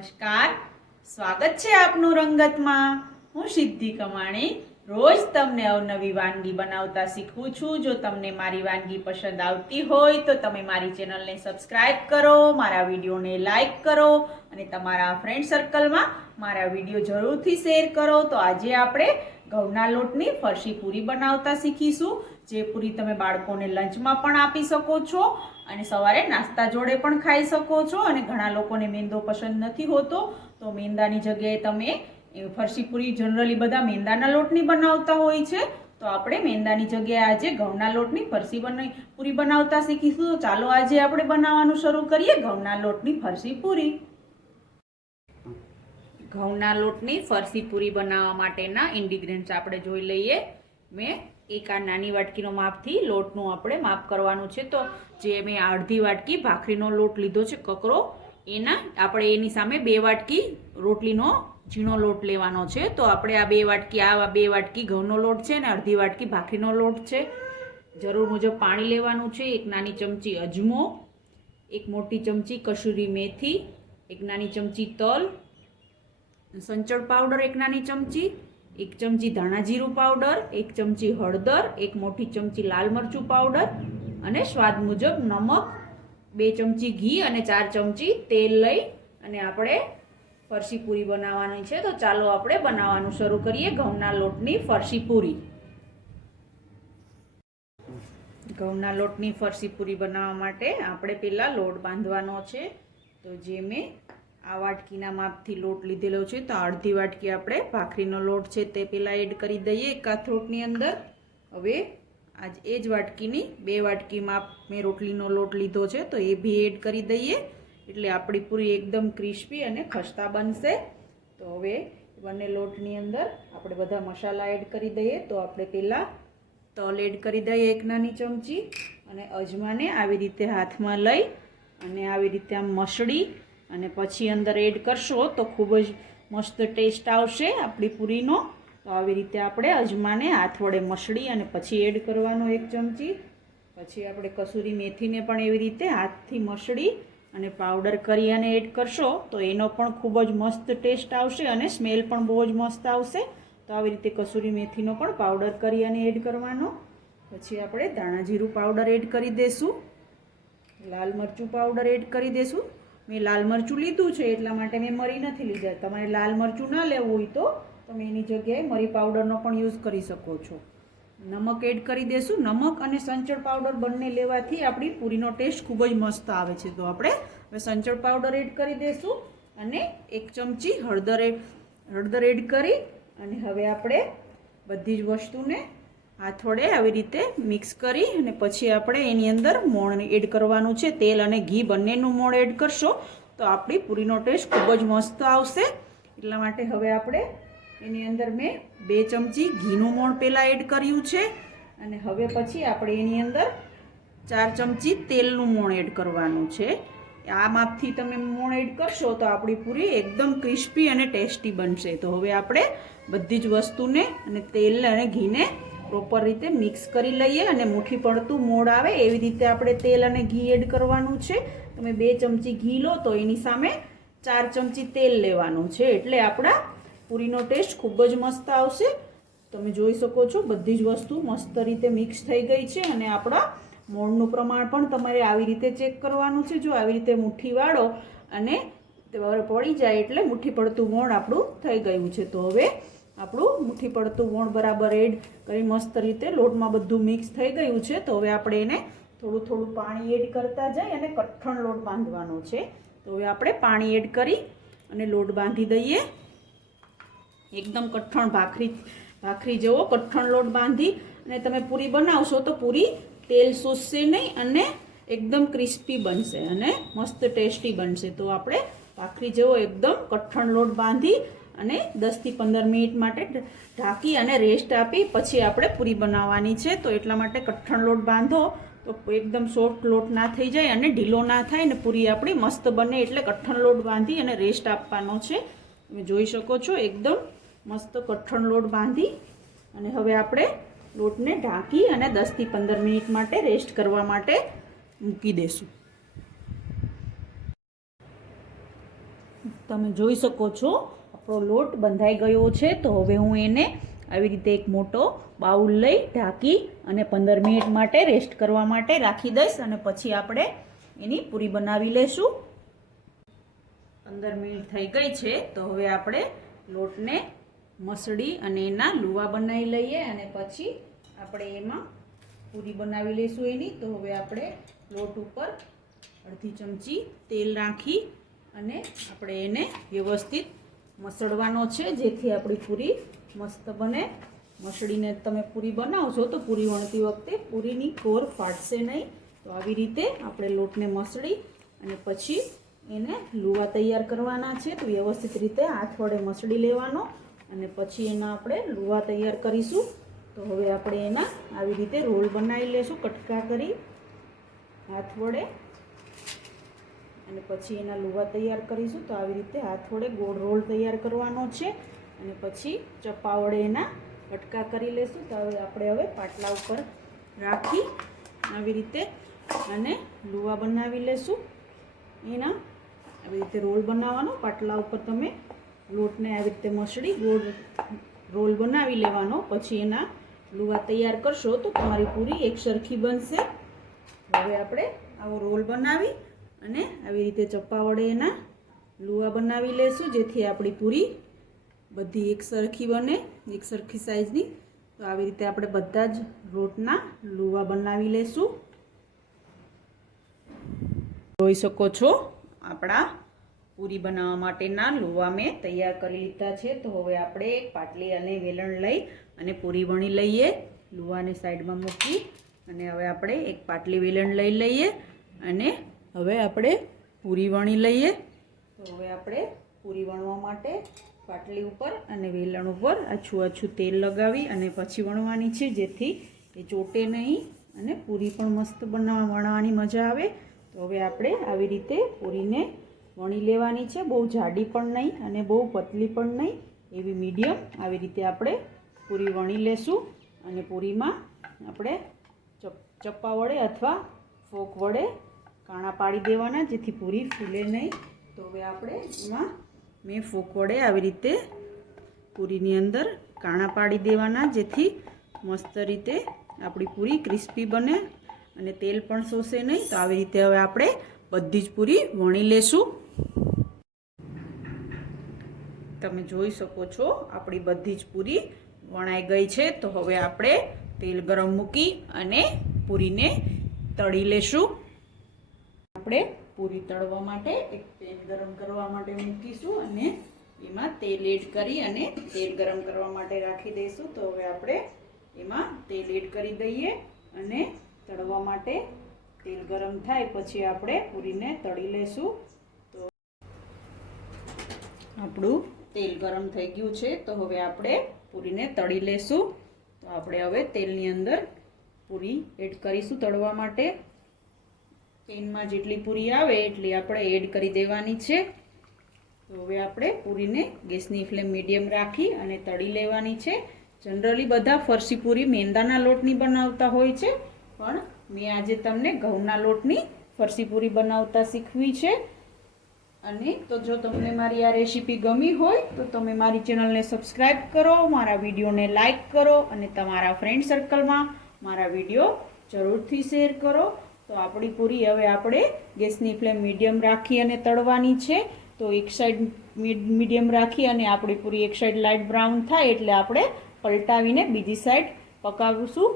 નમસ્કાર, સ્વાગત છે આપનું રંગતમાં। હું સિદ્ધિ કમાણી રોજ તમને અવનવી વાનગી બનાવતા શીખવું છું। જો તમને મારી વાનગી પસંદ આવતી હોય તો તમે મારી ચેનલને સબસ્ક્રાઇબ કરો, મારા વિડીયોને લાઈક કરો અને તમારા ફ્રેન્ડ સર્કલમાં મારા વિડીયો જરૂરથી શેર કરો। તો આજે આપણે ઘઉંના લોટની ફરસી પૂરી બનાવતા શીખીશું, જે પૂરી તમે બાળકોને લંચમાં પણ આપી શકો છો અને સવારે નાસ્તા જોડે પણ ખાઈ શકો છો। અને ઘણા લોકોને મેંદો પસંદ નથી હોતો, તો મેંદાની જગ્યાએ તમે ફરસી પૂરી જનરલી બધા મેંદાના લોટની બનાવતા હોય છે, તો આપણે મેંદાની જગ્યાએ આજે ઘઉંના લોટની ફરસી પૂરી બનાવતા શીખીશું। તો ચાલો આજે આપણે બનાવવાનું શરૂ કરીએ ઘઉંના લોટની ફરસી પૂરી। ઘઉંના લોટની ફરસી પૂરી બનાવવા માટેના ઇન્ગ્રીડિયન્ટ્સ આપણે જોઈ લઈએ। મેં એક આ નાની વાટકીનો માપથી લોટનું આપણે માપ કરવાનું છે, તો જે મેં અડધી વાટકી ભાખરીનો લોટ લીધો છે કકરો, આપણે એની સામે 2 વાટકી રોટલીનો ઝીણો લોટ લેવાનો છે। તો આપણે આ 2 વાટકી ઘઉંનો લોટ છે ને અડધી વાટકી ભાખરીનો લોટ છે। જરૂર મુજબ પાણી લેવાનું છે, 1 નાની ચમચી અજમો, 1 મોટી ચમચી કસૂરી મેથી, 1 નાની ચમચી તલ, સંચળ પાવડર 1 નાની ચમચી, 1 ચમચી ધાણા જીરું પાવડર, 1 ચમચી હળદર, 1 મોટી ચમચી લાલ મરચું પાવડર અને સ્વાદ મુજબ નમક, 2 ચમચી ઘી અને 4 ચમચી તેલ લઈ અને આપણે ફરસી પૂરી બનાવવાની છે। તો ચાલો આપણે બનાવવાનું શરૂ કરીએ ઘઉંના લોટની ફરસી પૂરી। ઘઉંના લોટની ફરસી પૂરી બનાવવા માટે આપણે પહેલાં લોટ બાંધવાનો છે। તો જે મેં આ વાટકીના માપથી લોટ લીધેલો છે, તો અડધી વાટકી આપણે ભાખરીનો લોટ છે તે પહેલાં એડ કરી દઈએ એકાદ લોટની અંદર। હવે એ જ વાટકીની 2 વાટકી માપ મેં રોટલીનો લોટ લીધો છે, તો એ બી એડ કરી દઈએ, એટલે આપણી પૂરી એકદમ ક્રિસ્પી અને ખસ્તા બનશે। તો હવે બંને લોટની અંદર આપણે બધા મસાલા એડ કરી દઈએ। તો આપણે પહેલાં તલ એડ કરી દઈએ 1 નાની ચમચી, અને અજમાને આવી રીતે હાથમાં લઈ અને આવી રીતે આમ મસળી અને પછી અંદર એડ કરશો તો ખૂબ જ મસ્ત ટેસ્ટ આવશે આપણી પૂરીનો। તો આવી રીતે આપણે અજમાને હાથ વડે મસળી અને પછી એડ કરવાનો 1 ચમચી। પછી આપણે કસૂરી મેથીને પણ એવી રીતે હાથથી મસળી અને પાવડર કરી અને એડ કરશો તો એનો પણ ખૂબ જ મસ્ત ટેસ્ટ આવશે અને સ્મેલ પણ બહુ જ મસ્ત આવશે। તો આવી રીતે કસૂરી મેથીનો પણ પાવડર કરી અને એડ કરવાનો। પછી આપણે ધાણા જીરું પાવડર એડ કરી દઈશું, લાલ મરચું પાવડર એડ કરી દઈશું। મેં લાલ મરચું લીધું છે એટલા માટે મેં મરી નથી લીધા, તમારે લાલ મરચું ના લેવું હોય તો તમે એની જગ્યાએ મરી પાવડરનો પણ યુઝ કરી શકો છો। નમક એડ કરી દઈશું, નમક અને સંચળ પાવડર બંને લેવાથી આપણી પૂરીનો ટેસ્ટ ખૂબ જ મસ્ત આવે છે। તો આપણે હવે સંચળ પાવડર એડ કરી દઈશું અને 1 ચમચી હળદર એડ કરી અને હવે આપણે બધી જ વસ્તુને હાથ વડે આવી રીતે મિક્સ કરી અને પછી આપણે એની અંદર મોણ એડ કરવાનું છે। તેલ અને ઘી બંનેનું મોણ એડ કરશો તો આપણી પૂરીનો ટેસ્ટ ખૂબ જ મસ્ત આવશે, એટલા માટે હવે આપણે એની અંદર મેં 2 ચમચી ઘીનું મોણ પહેલાં એડ કર્યું છે અને હવે પછી આપણે એની અંદર 4 ચમચી તેલનું મોણ એડ કરવાનું છે। આ માપથી તમે મોણ એડ કરશો તો આપણી પૂરી એકદમ ક્રિસ્પી અને ટેસ્ટી બનશે। તો હવે આપણે બધી જ વસ્તુને અને તેલ અને ઘીને પ્રોપર રીતે મિક્સ કરી લઈએ અને મુઠ્ઠી પડતું મોણ આવે એવી રીતે આપણે તેલ અને ઘી એડ કરવાનું છે। તમે 2 ચમચી ઘી લો તો એની સામે 4 ચમચી તેલ લેવાનું છે, એટલે આપણા પૂરીનો ટેસ્ટ ખૂબ જ મસ્ત આવશે। તમે જોઈ શકો છો બધી જ વસ્તુ મસ્ત રીતે મિક્સ થઈ ગઈ છે અને આપણા મોણનું પ્રમાણ પણ તમારે આવી રીતે ચેક કરવાનું છે। જો આવી રીતે મુઠ્ઠી વાળો અને પડી જાય એટલે મુઠ્ઠી પડતું મોણ આપણું થઈ ગયું છે। તો હવે આપણું મુઠ્ઠી પડતું મોણ બરાબર એડ કરી મસ્ત રીતે લોટમાં બધું મિક્સ થઈ ગયું છે। તો હવે આપણે એને થોડું થોડું પાણી એડ કરતા જઈ અને કઠણ લોટ બાંધવાનો છે। તો હવે આપણે પાણી એડ કરી અને લોટ બાંધી દઈએ, એકદમ કઠણ ભાખરી જેવો કઠણ લોટ બાંધી અને તમે પૂરી બનાવશો તો પૂરી તેલ શોષશે નહીં અને એકદમ ક્રિસ્પી બનશે અને મસ્ત ટેસ્ટી બનશે। તો આપણે ભાખરી જેવો એકદમ કઠણ લોટ બાંધી અને 10 થી 15 મિનિટ માટે ઢાંકી અને રેસ્ટ આપી પછી આપણે પૂરી બનાવવાની છે। તો એટલા માટે કઠણ લોટ બાંધો તો એકદમ સોફ્ટ લોટ ના થઈ જાય અને ઢીલો ના થાય ને પૂરી આપણી મસ્ત બને, એટલે કઠણ લોટ બાંધી અને રેસ્ટ આપવાનો છે। તમે જોઈ શકો છો એકદમ મસ્ત કઠણ લોટ બાંધી અને હવે આપણે લોટને ઢાંકી અને 10 થી 15 મિનિટ માટે રેસ્ટ કરવા માટે મૂકી દઈશું। તમે જોઈ શકો છો આપણો લોટ બંધાઈ ગયો છે. તો હવે હું એને આવી રીતે એક મોટો બાઉલ લઈ ઢાંકી અને 15 મિનિટ માટે રેસ્ટ કરવા માટે રાખી દઈશ અને પછી આપણે એની પૂરી બનાવી લઈશું. 15 મિનિટ થઈ ગઈ છે. તો હવે આપણે લોટને મસળી અને એના લુવા બનાવી લઈએ અને પછી આપણે એમાં પૂરી બનાવી લઈશું એની. તો હવે આપણે લોટ ઉપર અડધી ચમચી તેલ નાખી અને આપણે એને વ્યવસ્થિત મસળવાનો છે, જેથી આપણી પૂરી મસ્ત બને. મસળીને તમે પૂરી બનાવશો તો પૂરી વણતી વખતે પૂરીની કોર ફાટશે નહીં. તો આવી રીતે આપણે લોટને મસળી અને પછી એને લુવા તૈયાર કરવાના છે. તો વ્યવસ્થિત રીતે હાથ વડે મસળી લેવાનો અને પછી એના આપણે લુવા તૈયાર કરીશું. તો હવે આપણે એના આવી રીતે રોલ બનાવી લેશું કટકા કરી હાથ વડે અને પછી એના લુવા તૈયાર કરીશું. તો આવી રીતે હાથ વડે ગોળ રોલ તૈયાર કરવાનો છે અને પછી ચપ્પા વડે એના કટકા કરી લેશું. તો હવે પાટલા ઉપર રાખી આવી રીતે અને લુવા બનાવી લેશું. એના આવી રીતે રોલ બનાવવાનો. પાટલા ઉપર તમે લોટને આવી રીતે મસળી ગોળ રોલ બનાવી લેવાનો. પછી એના લુવા તૈયાર કરશો તો તમારી પૂરી એક સરખી બનશે. હવે આપણે આવો રોલ બનાવી અને આવી રીતે ચપ્પા વડે એના લુવા બનાવી લેશું, જેથી આપણી પૂરી બધી એક સરખી બને, એક સરખી સાઈઝની. તો આવી રીતે આપણે બધા જ લોટના લુવા બનાવી લેશું. જોઈ શકો છો આપણા પૂરી બનાવવા માટેના લુવા મેં તૈયાર કરી લીધા છે. તો હવે આપણે એક પાટલી અને વેલણ લઈ અને પૂરી વણી લઈએ. લુવાને સાઈડમાં મૂકી અને હવે આપણે એક પાટલી વેલણ લઈ લઈએ અને હવે આપણે પૂરી વણી લઈએ. તો હવે આપણે પૂરી વણવા માટે પાટલી ઉપર અને વેલણ ઉપર આછું તેલ લગાવી અને પછી વણવાની છે, જેથી એ ચોટે નહીં અને પૂરી પણ મસ્ત વણવાની મજા આવે. તો હવે આપણે આવી રીતે પૂરીને વણી લેવાની છે. બહુ જાડી પણ નહીં અને બહુ પતલી પણ નહીં, એવી મીડિયમ આવી રીતે આપણે પૂરી વણી લેશું. અને પૂરીમાં આપણે ચપ્પા વડે અથવા ફોક વડે કાણા પાડી દેવાના, જેથી પૂરી ફૂલે નહીં. તો હવે આપણે એમાં મેં ફોક વડે આવી રીતે પૂરીની અંદર કાણા પાડી દેવાના, જેથી મસ્ત રીતે આપણી પૂરી ક્રિસ્પી બને અને તેલ પણ શોષે નહીં. તો આવી રીતે હવે આપણે બધી જ પૂરી વણી લેશું. તમે જોઈ શકો છો આપણી બધી જ પૂરી વણાઈ ગઈ છે. તો હવે આપણે તેલ ગરમ મૂકી અને પૂરીને તળી લેશું. આપણે પૂરી તળવા માટે એક પેન ગરમ કરવા માટે મૂકીશું અને એમાં તેલ એડ કરી અને તેલ ગરમ કરવા માટે રાખી દઈશું. તો હવે આપણે એમાં તેલ એડ કરી દઈએ અને તળવા માટે તેલ ગરમ થાય પછી આપણે પૂરીને તળી લેશું. તો આપણું તેલ ગરમ થઈ ગયું છે. તો હવે આપણે પૂરીને તળી લેશું. તો આપણે હવે તેલની અંદર પૂરી એડ કરીશું તળવા માટે. પેનમાં જેટલી પૂરી આવે એટલી આપણે એડ કરી દેવાની છે. તો હવે આપણે પૂરીને ગેસની ફ્લેમ મીડિયમ રાખી અને તળી લેવાની છે. જનરલી બધા ફરસી પૂરી મેંદાના લોટની બનાવતા હોય છે, પણ મેં આજે તમને ઘઉંના લોટની ફરસી પૂરી બનાવતા શીખવી છે. અને તો જો તમને મારી આ રેસીપી ગમી હોય તો તમે મારી ચેનલને સબસ્ક્રાઈબ કરો, મારા વિડીયોને લાઈક કરો અને તમારા ફ્રેન્ડ સર્કલમાં મારા વિડીયો જરૂરથી શેર કરો. તો આપણી પૂરી હવે આપણે ગેસની ફ્લેમ મીડિયમ રાખી અને તળવાની છે. તો એક સાઈડ મીડિયમ રાખી અને આપણી પૂરી એક સાઈડ લાઇટ બ્રાઉન થાય એટલે આપણે પલટાવીને બીજી સાઈડ પકાવીશું.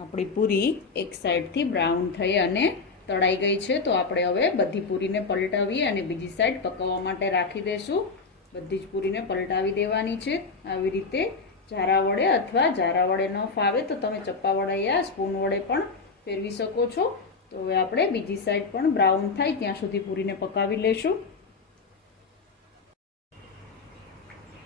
આપણી પૂરી એક સાઈડથી બ્રાઉન થઈ અને તળાઈ ગઈ છે. તો આપણે હવે બધી પૂરીને પલટાવી અને બીજી સાઈડ પકાવવા માટે રાખી દઈશું. બધી જ પૂરીને પલટાવી દેવાની છે. આવી રીતે જારા વડે અથવા જારા વડે ન ફાવે તો તમે ચપ્પા વડે યા સ્પૂન વડે પણ ફેરવી શકો છો. તો હવે આપણે બીજી સાઈડ પણ બ્રાઉન થાય ત્યાં સુધી પૂરીને પકાવી લેશું.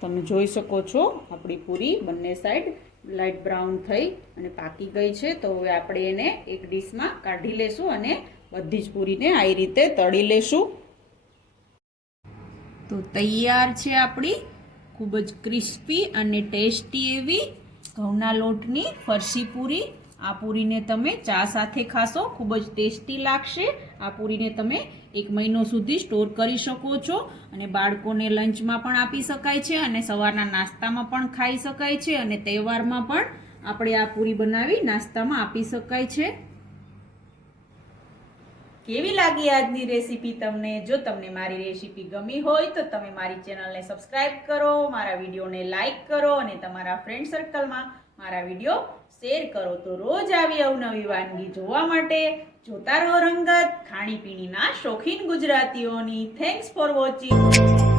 તમે જોઈ શકો છો આપણી પૂરી બંને સાઈડ લાઇટ બ્રાઉન થઈ અને પાકી ગઈ છે. તો હવે આપણે એને એક ડીશમાં કાઢી લેશું અને બધી જ પૂરીને આવી રીતે તળી લેશું. તો તૈયાર છે આપણી ખૂબ જ ક્રિસ્પી અને ટેસ્ટી એવી ઘઉંના લોટની ફરસી પૂરી. આ પૂરીને તમે ચા સાથે ખાશો ખૂબ જ ટેસ્ટી લાગશે આ પૂરીને તમે 1 મહિનો સુધી સ્ટોર કરી શકો છો અને બાળકોને લંચમાં પણ આપી શકાય છે અને સવારના નાસ્તામાં પણ ખાઈ શકાય છે અને તહેવારમાં પણ આપણે આ પૂરી બનાવી નાસ્તામાં આપી શકાય છે। કેવી લાગી આજની રેસીપી તમને? જો તમને મારી રેસીપી ગમી હોય તો તમે મારી ચેનલને સબસ્ક્રાઇબ કરો, મારા વિડીયોને લાઈક કરો અને તમારા ફ્રેન્ડ સર્કલમાં મારા વિડીયો શેર કરો। તો રોજ આવી અવનવી વાનગી જોવા માટે જોતા રહો રંગત, ખાણીપીણીના શોખીન ગુજરાતીઓની। Thanks for watching.